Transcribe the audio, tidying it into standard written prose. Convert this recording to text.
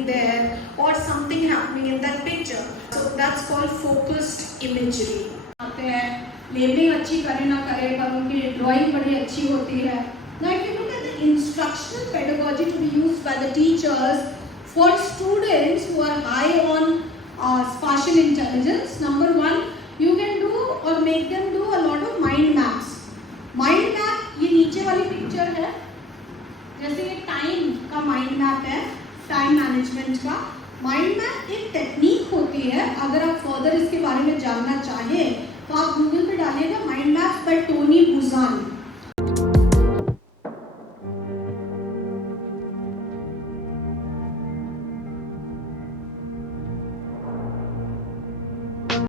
happening there or something happening in that picture. So that's called focused imagery. आते हैं, labelling अच्छी करे ना करे पर उनकी ड्राइंग बड़ी अच्छी होती है. Now if you look at the instructional pedagogy to be used by the teachers for students who are high on spatial intelligence, number one, you can do or make them do a lot of mind maps. Mind map ये नीचे वाली picture है, जैसे ये time का mind map है, time management का. Mind map एक टेक्निक होती है. अगर आप फर्दर इसके बारे में जानना चाहें तो आप गूगल पे डालिएगा mind maps by Tony Busan.